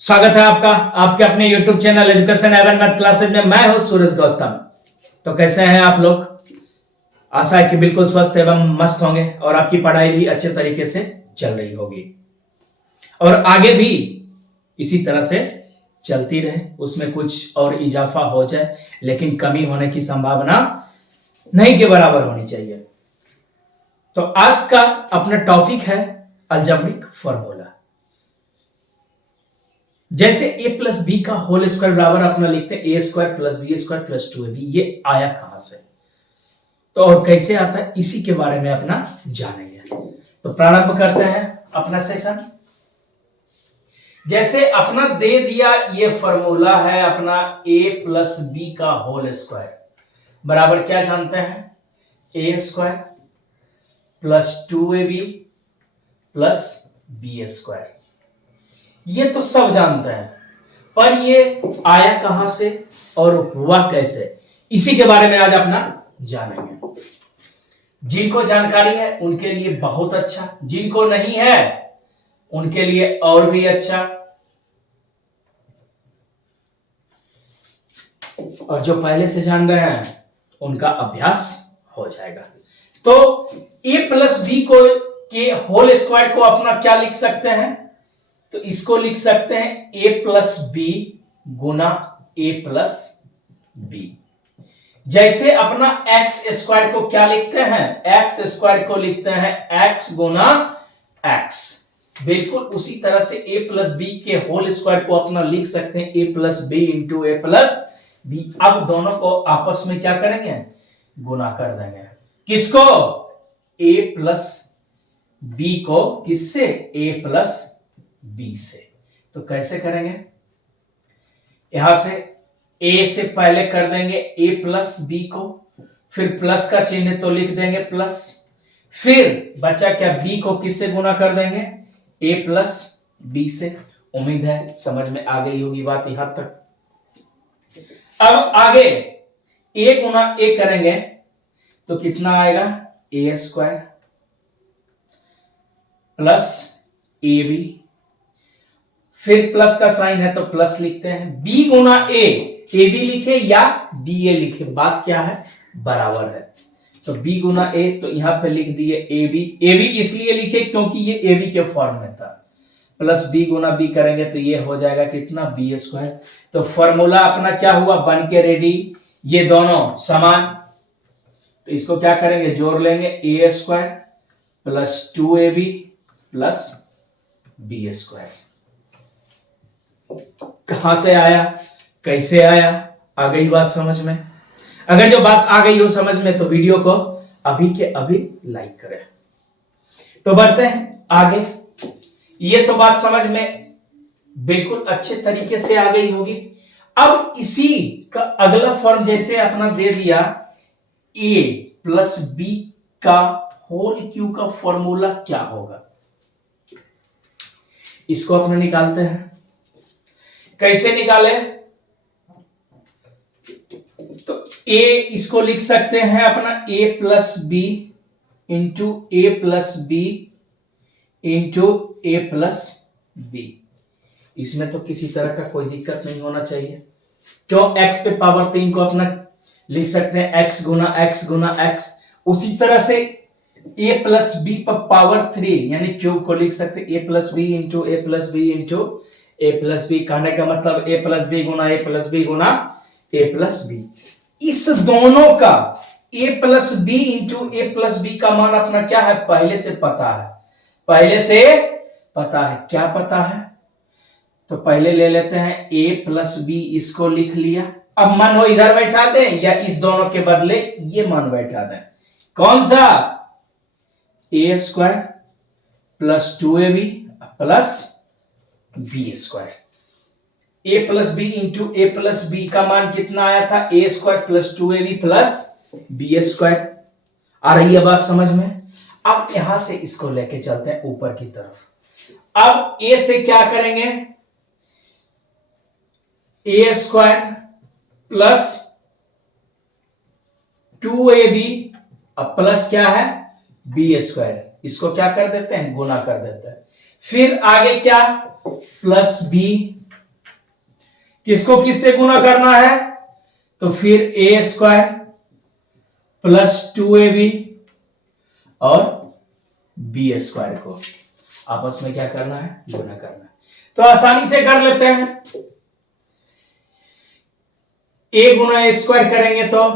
स्वागत है आपका आपके अपने YouTube चैनल एजुकेशन एवं मैथ क्लासेज में। मैं हूं सूरज गौतम। तो कैसे हैं आप लोग? आशा है कि बिल्कुल स्वस्थ एवं मस्त होंगे और आपकी पढ़ाई भी अच्छे तरीके से चल रही होगी और आगे भी इसी तरह से चलती रहे, उसमें कुछ और इजाफा हो जाए लेकिन कमी होने की संभावना नहीं के बराबर होनी चाहिए। तो आज का अपना टॉपिक है अलजेब्रिक फॉर्मूला। जैसे a प्लस बी का होल स्क्वायर बराबर अपना लिखते हैं A square plus B square plus 2ab। ये आया कहां से तो और कैसे आता है इसी के बारे में अपना जानेंगे। तो प्रारंभ करते हैं अपना सेशन। जैसे अपना दे दिया ये फॉर्मूला है अपना a प्लस बी का होल स्क्वायर बराबर क्या जानते हैं A square plus 2ab plus B square. ये तो सब जानते हैं, पर ये आया कहां से और हुआ कैसे इसी के बारे में आज अपना जानेंगे। जिनको जानकारी है उनके लिए बहुत अच्छा, जिनको नहीं है उनके लिए और भी अच्छा, और जो पहले से जान रहे हैं उनका अभ्यास हो जाएगा। तो a प्लस बी को के होल स्क्वायर को अपना क्या लिख सकते हैं? तो इसको लिख सकते हैं a प्लस बी गुना a प्लस बी। जैसे अपना एक्स स्क्वायर को क्या लिखते हैं? एक्स स्क्वायर को लिखते हैं x गुना x। बिल्कुल उसी तरह से a प्लस बी के होल स्क्वायर को अपना लिख सकते हैं a plus B into A plus B. अब दोनों को आपस में क्या करेंगे? गुना कर देंगे। किसको? a प्लस बी को किससे? a प्लस बी से। तो कैसे करेंगे? यहां से a से पहले कर देंगे a प्लस बी को, फिर प्लस का चिन्ह तो लिख देंगे प्लस, फिर बचा क्या? b को किससे गुना कर देंगे? a प्लस बी से। उम्मीद है समझ में आ गई होगी बात यहां तक। अब आगे a गुना a करेंगे तो कितना आएगा? a square plus A B, फिर प्लस का साइन है तो प्लस लिखते हैं। b गुना a बी लिखे या बी ए लिखे, बात क्या है? बराबर है। तो b गुना a तो यहां पे लिख दिए ए बी इसलिए लिखे क्योंकि ये ए बी के फॉर्म में था। प्लस b गुना b करेंगे तो ये हो जाएगा कितना? B square. तो फॉर्मूला अपना क्या हुआ? बन के रेडी। ये दोनों समान, तो इसको क्या करेंगे? जोड़ लेंगे। A square plus 2ab plus B square. कहां से आया, कैसे आया, आ गई बात समझ में? अगर जो बात आ गई हो समझ में तो वीडियो को अभी के अभी लाइक करें। तो बढ़ते हैं आगे। ये तो बात समझ में बिल्कुल अच्छे तरीके से आ गई होगी। अब इसी का अगला फॉर्म जैसे अपना दे दिया a प्लस बी का होल क्यू का फॉर्मूला क्या होगा, इसको अपने निकालते हैं। कैसे निकाले? तो a इसको लिख सकते हैं अपना a plus B into A plus B into A plus B. इसमें तो किसी तरह का कोई दिक्कत नहीं होना चाहिए। क्यों? x पे पावर 3 को अपना लिख सकते हैं x गुना x। उसी तरह से a प्लस बी पर पावर 3 यानी क्यूब को लिख सकते हैं a plus B into A plus B into A plus B. कहने का मतलब a प्लस बी गुना ए प्लस बी गुना ए प्लस बी। इस दोनों का a plus B into A plus B का मान अपना क्या है? पहले से पता है। पहले से पता है। क्या पता है? तो पहले ले लेते हैं a प्लस बी, इसको लिख लिया। अब मान हो इधर बैठा दें या इस दोनों के बदले ये मान बैठा दें। कौन सा? A square plus 2ab plus B square. A plus B into A plus B का मान कितना आया था? A square plus 2ab plus B square. आ रही है बात समझ में? अब यहां से इसको लेके चलते हैं ऊपर की तरफ। अब ए से क्या करेंगे? ए स्क्वायर प्लस 2ab अब प्लस क्या है? B square. इसको क्या कर देते हैं? गुना कर देते हैं। फिर आगे क्या? प्लस बी किसको किससे गुना करना है, तो फिर ए स्क्वायर प्लस 2ab और बी स्क्वायर को आपस में क्या करना है, गुना करना है। तो आसानी से कर लेते हैं। ए गुना ए स्क्वायर करेंगे तो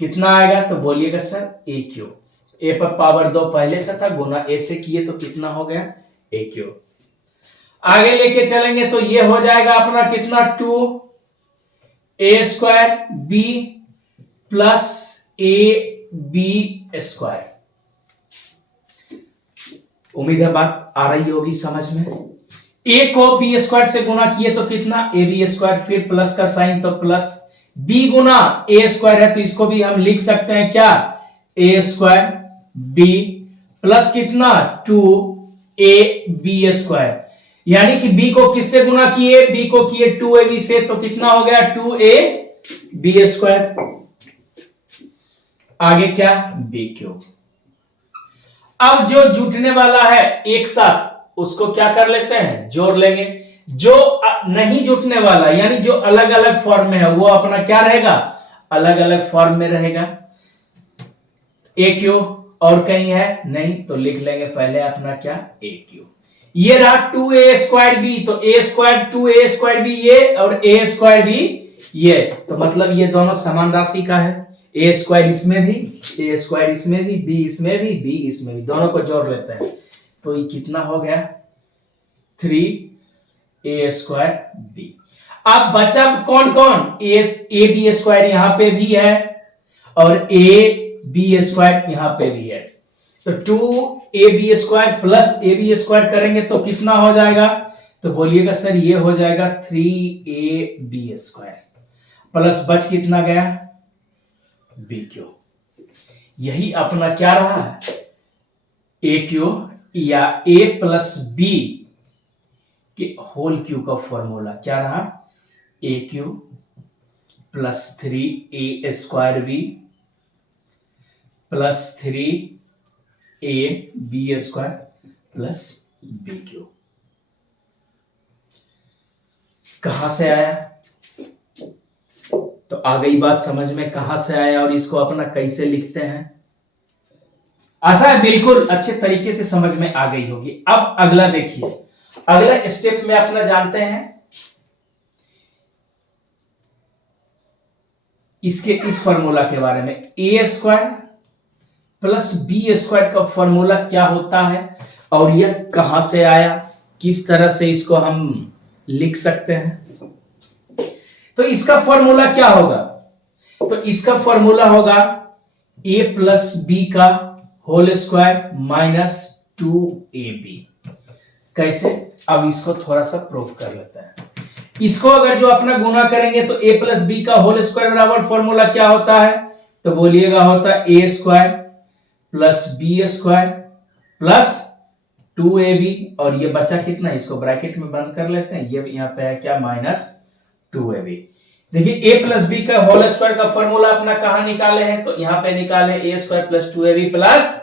कितना आएगा, तो बोलिएगा सर ए क्यूब। ए पर पावर 2 पहले से था, गुना ए से किए तो कितना हो गया, ए क्यूब। आगे लेके चलेंगे तो ये हो जाएगा अपना कितना, 2a square B plus A B square. उम्मीद है बात आ रही होगी समझ में। ए को बी स्क्वायर से गुना किए तो कितना, ए बी स्क्वायर, फिर प्लस का साइन तो प्लस, बी गुना ए स्क्वायर है तो इसको भी हम लिख सकते हैं क्या, ए स्क्वायर बी प्लस कितना, 2a बी स्क्वायर। यानी कि b को किससे गुना किए, b को किए 2ab से, तो कितना हो गया 2a बी स्क्वायर। आगे क्या, b क्यूब। अब जो जुटने वाला है एक साथ उसको क्या कर लेते हैं, जोड़ लेंगे। जो नहीं जुटने वाला यानी जो अलग अलग फॉर्म में है वो अपना क्या रहेगा, अलग अलग फॉर्म में रहेगा। ए क्यूब और कहीं है नहीं तो लिख लेंगे पहले अपना क्या, ए क्यूब। ये रहा 2a स्क्वायर बी, तो a square 2a square B ये और a स्क्वायर बी ये, तो मतलब ये दोनों समान राशि का है। a स्क्वायर इसमें भी, a स्क्वायर इसमें भी, b इसमें भी, b इसमें भी, दोनों को जोड़ लेते हैं तो ये कितना हो गया, 3a स्क्वायर b। अब बचा कौन कौन, a b स्क्वायर यहां पे भी है और a b स्क्वायर यहां पे भी है, तो 2ab square plus ab square करेंगे तो कितना हो जाएगा, तो बोलिएगा सर ये हो जाएगा 3ab स्क्वायर प्लस बच कितना गया, b क्यूब। यही अपना क्या रहा, a क्यूब या a प्लस b के होल क्यूब का फॉर्मूला क्या रहा, a cube plus 3a square b plus 3a B square plus B cube. कहां से आया, तो आ गई बात समझ में कहां से आया और इसको अपना कैसे लिखते हैं। आशा है बिल्कुल अच्छे तरीके से समझ में आ गई होगी। अब अगला देखिए, अगला स्टेप में अपना जानते हैं इसके इस फॉर्मूला के बारे में, ए स्क्वायर प्लस बी स्क्वायर का फॉर्मूला क्या होता है और यह कहां से आया, किस तरह से इसको हम लिख सकते हैं। तो इसका फॉर्मूला क्या होगा, तो इसका फॉर्मूला होगा a प्लस बी का होल स्क्वायर माइनस 2ab। कैसे, अब इसको थोड़ा सा प्रूव कर लेते हैं। इसको अगर जो अपना गुना करेंगे तो a प्लस बी का होल स्क्वायर बराबर फॉर्मूला क्या होता है, तो बोलिएगा होता है a square plus B square plus 2ab और ये बचा कितना, इसको ब्रैकेट में बंद कर लेते हैं, ये यहाँ पे है क्या, माइनस 2ab। देखिए a प्लस बी का होल स्क्वायर का फॉर्मूला अपना कहां निकाले हैं, तो यहाँ पे निकाले a square plus 2ab plus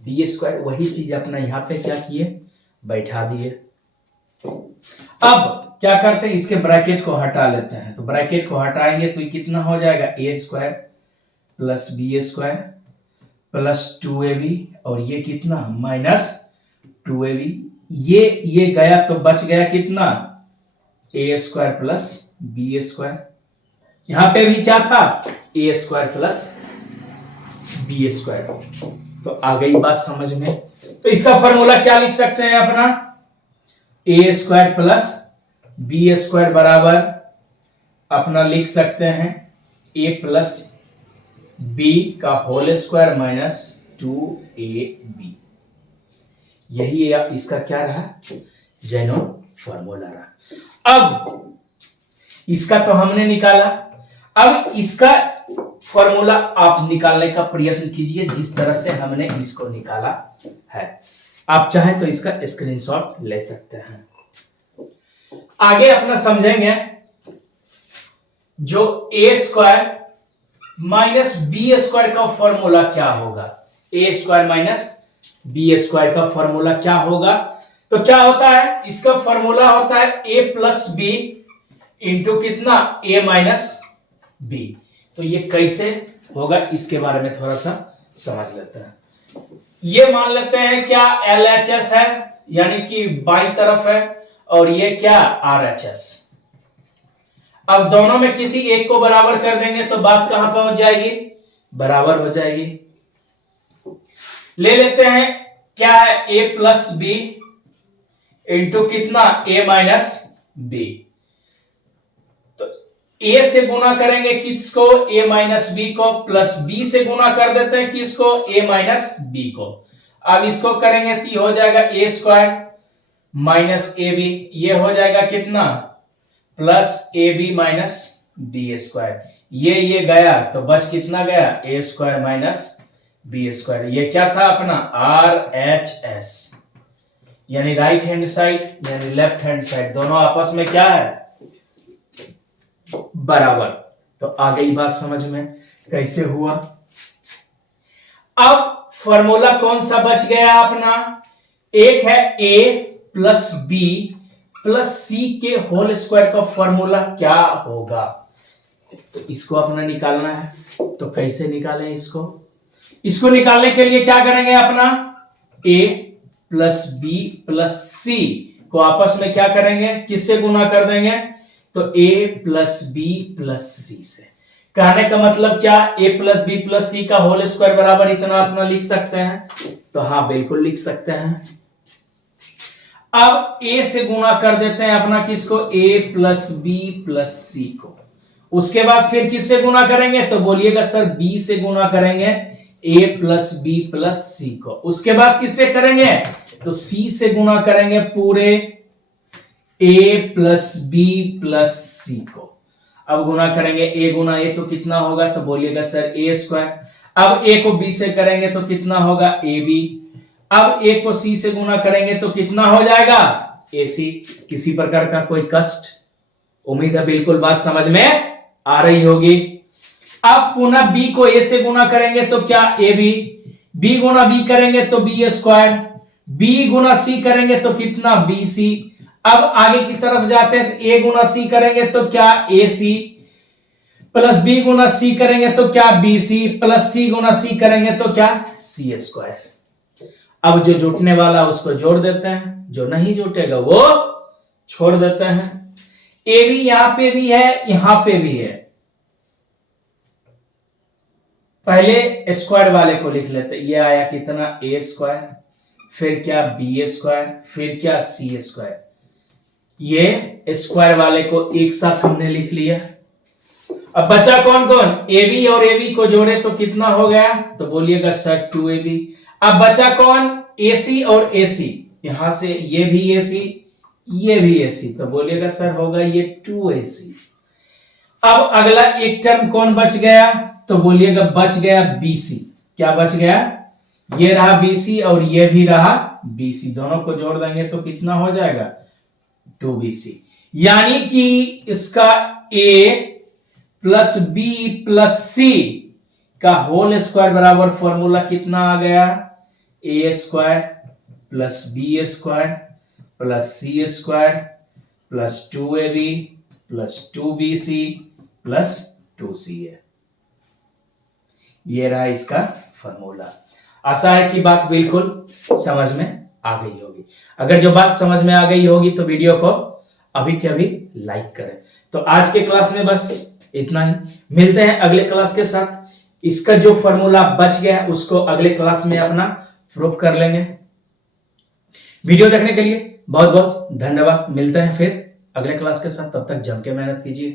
B square. वही चीज अपना यहाँ पे क्या किए, बैठा दिए। अब क्या करते हैं, इसके ब्रैकेट को हटा लेते हैं, तो ब्रैकेट को हटाएंगे तो ये कितना हो जाएगा, a square plus B square plus 2ab और ये कितना, माइनस 2ab। ये गया तो बच गया कितना, a square plus B square. यहां पे भी क्या था, a square plus B square. तो आ गई बात समझ में। तो इसका फॉर्मूला क्या लिख सकते हैं अपना, a square plus B square बराबर अपना लिख सकते हैं a प्लस बी का होल स्क्वायर माइनस 2ab। यही इसका क्या रहा, जेनोन फॉर्मूला रहा। अब इसका तो हमने निकाला, अब इसका फॉर्मूला आप निकालने का प्रयत्न कीजिए जिस तरह से हमने इसको निकाला है। आप चाहें तो इसका स्क्रीनशॉट ले सकते हैं। आगे अपना समझेंगे जो a square minus B square का फॉर्मूला क्या होगा, a square minus B square का फॉर्मूला क्या होगा। तो क्या होता है, इसका फॉर्मूला होता है a प्लस बी इंटू कितना a माइनस बी। तो ये कैसे होगा इसके बारे में थोड़ा सा समझ लेते हैं। ये मान लेते हैं क्या LHS है यानी कि बाई तरफ है और ये क्या RHS। अब दोनों में किसी एक को बराबर कर देंगे तो बात कहां पहुंच जाएगी, बराबर हो जाएगी। ले लेते हैं क्या है a प्लस बी इंटू कितना a माइनस बी। तो a से गुना करेंगे किसको, a माइनस बी को, प्लस b से गुना कर देते हैं किसको, a माइनस बी को। अब इसको करेंगे तो हो जाएगा a square minus A B, ये हो जाएगा कितना plus A B minus B square. ये गया तो बच कितना गया a square minus B square. ये क्या था अपना RHS यानी राइट हैंड साइड यानी लेफ्ट हैंड साइड दोनों आपस में क्या है, बराबर। तो आ गई बात समझ में कैसे हुआ। अब फॉर्मूला कौन सा बच गया अपना, एक है a प्लस बी प्लस सी के होल स्क्वायर का फॉर्मूला क्या होगा। तो इसको अपना निकालना है, तो कैसे निकालें इसको निकालने के लिए क्या करेंगे अपना a प्लस बी प्लस सी को आपस में क्या करेंगे, किससे गुना कर देंगे, तो a प्लस बी प्लस सी से। कहने का मतलब क्या, a प्लस बी प्लस सी का होल स्क्वायर बराबर इतना अपना लिख सकते हैं, तो हाँ बिल्कुल लिख सकते हैं। अब a से गुना कर देते हैं अपना किसको, a प्लस बी प्लस सी को। उसके बाद फिर किससे गुना करेंगे, तो बोलिएगा सर b से गुना करेंगे a प्लस बी प्लस सी को। उसके बाद किससे करेंगे, तो c से गुना करेंगे पूरे a प्लस बी प्लस सी को। अब गुना करेंगे a गुना a तो कितना होगा, तो बोलिएगा सर a स्क्वायर। अब a को b से करेंगे तो कितना होगा ab। अब a को c से गुना करेंगे तो कितना हो जाएगा ac। किसी प्रकार का कोई कष्ट, उम्मीद है बिल्कुल बात समझ में आ रही होगी। अब पुनः b को a से गुना करेंगे तो क्या ab, b गुना b करेंगे तो b स्क्वायर, b गुना c करेंगे तो कितना bc। अब आगे की तरफ जाते हैं तो a गुना c करेंगे तो क्या ac प्लस b गुना c करेंगे तो क्या bc प्लस c गुना c करेंगे तो क्या c स्क्वायर। अब जो जुटने वाला उसको जोड़ देते हैं, जो नहीं जुटेगा वो छोड़ देते हैं। ए भी यहां पे भी है, यहां पे भी है। पहले स्क्वायर वाले को लिख लेते, ये आया कितना a स्क्वायर, फिर क्या b स्क्वायर, फिर क्या c स्क्वायर। ये स्क्वायर वाले को एक साथ हमने लिख लिया। अब बचा कौन कौन, ab और ab को जोड़े तो कितना हो गया, तो बोलिएगा सर 2ab। अब बचा कौन, AC और AC, यहां से ये भी AC ये भी AC, तो बोलिएगा सर होगा ये 2AC। अब अगला एक टर्म कौन बच गया, तो बोलिएगा बच गया BC। क्या बच गया, ये रहा BC और ये भी रहा BC, दोनों को जोड़ देंगे तो कितना हो जाएगा 2BC। यानी कि इसका A plus B plus C का होल स्क्वायर बराबर फॉर्मूला कितना आ गया, a square plus B square plus C square plus 2ab plus 2bc plus 2ca। ये रहा इसका फॉर्मूला। आशा है कि बात बिल्कुल समझ में आ गई होगी। अगर जो बात समझ में आ गई होगी तो वीडियो को अभी के अभी लाइक करें। तो आज के क्लास में बस इतना ही, मिलते हैं अगले क्लास के साथ। इसका जो फॉर्मूला बच गया उसको अगले क्लास में अपना प्रूफ कर लेंगे। वीडियो देखने के लिए बहुत बहुत धन्यवाद। मिलते हैं फिर अगले क्लास के साथ, तब तक जम के मेहनत कीजिए।